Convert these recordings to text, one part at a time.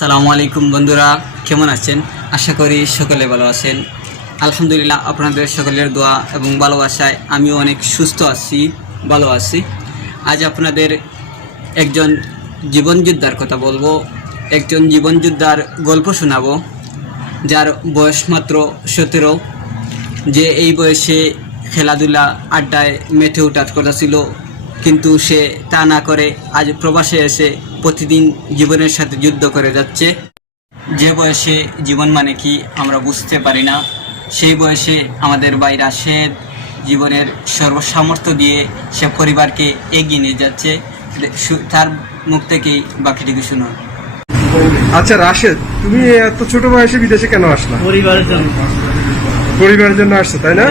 সালামু আলাইকুম বন্ধুরা, কেমন আছেন? আশা করি সকলে ভালো আছেন। আলহামদুলিল্লাহ আপনাদের সকলের দোয়া এবং ভালোবাসায় আমিও অনেক সুস্থ আছি, ভালো আছি। আজ আপনাদের একজন জীবনযোদ্ধার কথা বলব। একজন জীবনযোদ্ধার গল্প শোনাবো, যার বয়স মাত্র সতেরো। যে এই বয়সে খেলাধুলা আড্ডায় মেতে ওঠার কথা ছিল কিন্তু সে তা না করে আজ প্রবাসে এসে প্রতিদিন জীবনের সাথে যুদ্ধ করে যাচ্ছে। যে বয়সে জীবন মানে কি আমরা বুঝতে পারি না সেই বয়সে আমাদের বাইরে সে জীবনের সর্বসামর্থ্য দিয়ে সে পরিবারকে এগিয়ে নিয়ে যাচ্ছে। তার মুখ থেকেই বাকিটিকে শুনুন। আচ্ছা রাশেদ তুমি এত ছোট বয়সে বিদেশে কেন আসলা? পরিবারের জন্য। পরিবারের জন্য আসছো তাই না?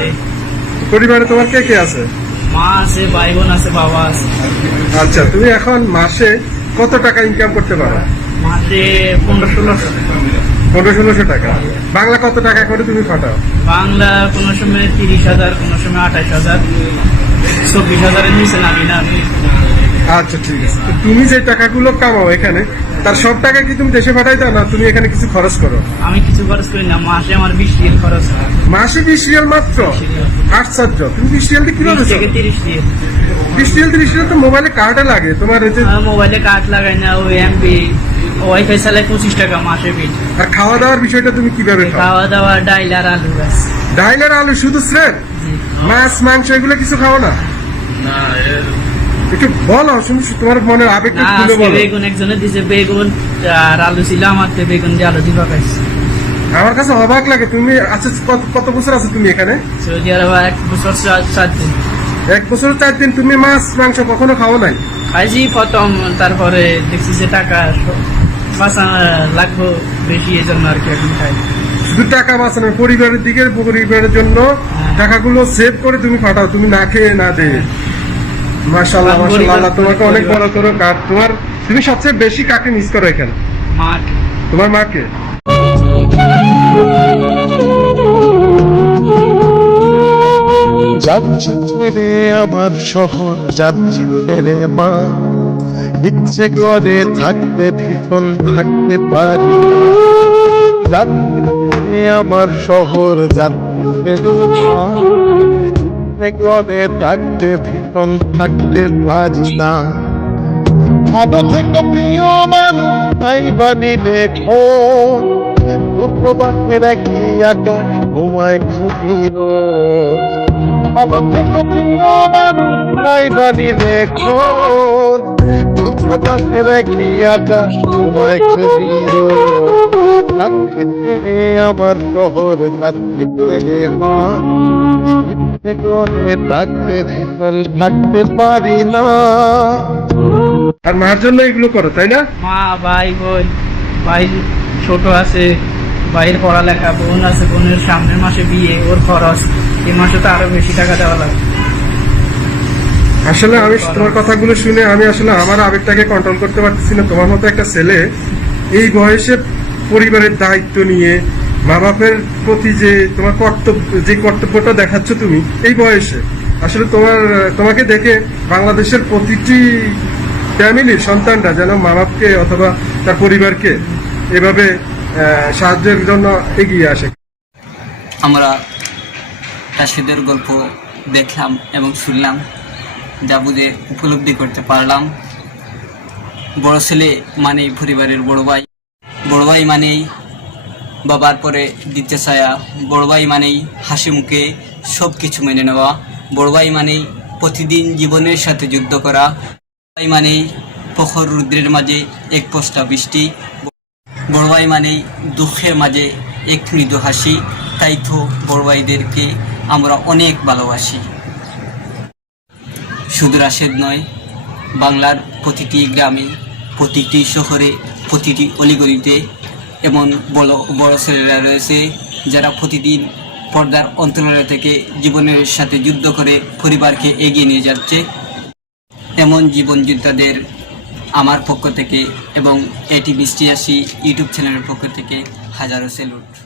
পরিবারে তোমার কে কে আছে? মা আছে ভাই বোন আছে বাবা আছে। আচ্ছা তুমি এখন মাসে কত টাকা ইনকাম করতে পারো? মাসে পনেরো ষোলোশো পনেরো ষোলোশো টাকা। বাংলা কত টাকা করে তুমি ফাটাও? বাংলা কোনো সময় তিরিশ হাজার কোনো সময় আঠাশ হাজার। চব্বিশ হাজারের নিচে নামি না আমি। আচ্ছা ঠিক আছে। তো তুমি যে টাকাগুলো কামাও এখানে তার সব টাকা কি তুমি দেশে পাঠাই দাও না তুমি এখানে কিছু খরচ করো? আমি কিছু খরচ করি না মাসে আমার বিশ রিয়াল খরচ হয়। মাসে বিশ রিয়াল মাত্র? আশ্চর্য। তুমি বিশ রিয়াল দিয়ে কীভাবে তিরিশ রিয়াল। বিশ রিয়াল তিরিশ রিয়াল তো মোবাইলে কার্ডে লাগে। তোমার এই যে মোবাইলে কার্ড লাগাই না ওই এমপি ওয়াইফাই চালাই পঁচিশ টাকা মাসে বিল। আর খাওয়া দাওয়ার বিষয়টা তুমি কীভাবে খাও? খাওয়া দাওয়া ডাইল আর আলু গাছ ডাইলের আলু শুধু স্রেড মাছ মাংস এগুলো কিছু খাও না একটু বলো শুনি তোমার মনের আবেগটা খুলে বলো। বেগুন একজনে দিছে বেগুন আর আলু ছিল আমার তো বেগুন দিয়ে আলু আমার কাছে অবাক লাগে তুমি আচ্ছা কত বছর আছে তুমি এখানে? সৌদি আরবে এক বছর চার- দিন। এক বছর চার দিন তুমি মাছ মাংস কখনো খাও নাই? খাইছি প্রথম তারপরে দেখছি যে টাকা বাঁচা লাগবো বেশি এই জন্য আর কি এখন খাই। শুধু টাকা বাঁচানো পরিবারের দিকে পরিবারের জন্য টাকাগুলো সেভ করে তুমি পাঠাও তুমি না খেয়ে না দে মাশাল্লাহ আমার মাশাল্লাহ পরিবার- আল্লাহ তোমাকে অনেক বড় পরিবার- করো তোমার তুমি সবচেয়ে বেশি কাকে মিস করো এখানে? মাঠ তোমার মাকে? যাচ্ছি রে আমার শহর যাচ্ছি রে মা ইচ্ছে করে থাকতে ভীষণ থাকতে পারি। যাচ্ছি আমার শহর যাচ্ছি রে মা করে থাকতে ভীষণ থাকতে পারি না। ভালো থেকে প্রিয় মানুষ তাই বানি দেখো উপবাসে রাখি আকাশ ঘুমায় ঘুমির ভালো থেকে আমার শহর রাত্রিতে মা ইচ্ছে থাকতে থাকতে পারি না। আর মার জন্য এগুলো করো তাই না? মা ভাই বোন ভাই ছোট আছে ভাইয়ের পড়ালেখা বোন আছে বোনের সামনের মাসে বিয়ে ওর খরচ এই মাসে তো আরও বেশি টাকা দেওয়া লাগবে। আসলে আমি তোমার কথাগুলো শুনে আমি আসলে আমার আবেগটাকে কন্ট্রোল করতে পারতেছি না। তোমার মতো একটা ছেলে এই বয়সে পরিবারের দায়িত্ব নিয়ে মা বাপের প্রতি যে তোমার কর্তব্য, যে কর্তব্যটা দেখাচ্ছ তুমি, এই বয়সে, আসলে তোমার, তোমাকে দেখে বাংলাদেশের প্রতিটি ফ্যামিলির সন্তানরা যেন মা বাপকে অথবা তার পরিবারকে এভাবে সাহায্যের জন্য এগিয়ে আসে। আমরা রাশিদের গল্প দেখলাম এবং শুনলাম, যা বুঝে উপলব্ধি করতে পারলাম। বড় ছেলে মানেই পরিবারের বড় ভাই। বড় ভাই মানেই বাবার পরে দিতে ছায়া বড় ভাই মানেই হাসি মুখে সব কিছু মেনে নেওয়া। বড় ভাই মানেই প্রতিদিন জীবনের সাথে যুদ্ধ করা। ভাই মানেই প্রখর রুদ্রের মাঝে এক পোস্টা বৃষ্টি। বড় ভাই মানেই দুঃখের মাঝে এক মৃদু হাসি। তাই তো বড় ভাইদেরকে আমরা অনেক ভালোবাসি। শুধু রাশেদ নয়, বাংলার প্রতিটি গ্রামে, প্রতিটি শহরে, প্রতিটি অলিগলিতে এমন বড় বড় ছেলেরা রয়েছে যারা প্রতিদিন পর্দার অন্তরালয় থেকে জীবনের সাথে যুদ্ধ করে পরিবারকে এগিয়ে নিয়ে যাচ্ছে। এমন জীবন যোদ্ধাদের আমার পক্ষ থেকে এবং এটি বৃষ্টি আসি ইউটিউব চ্যানেলের পক্ষ থেকে হাজারো সেলুট।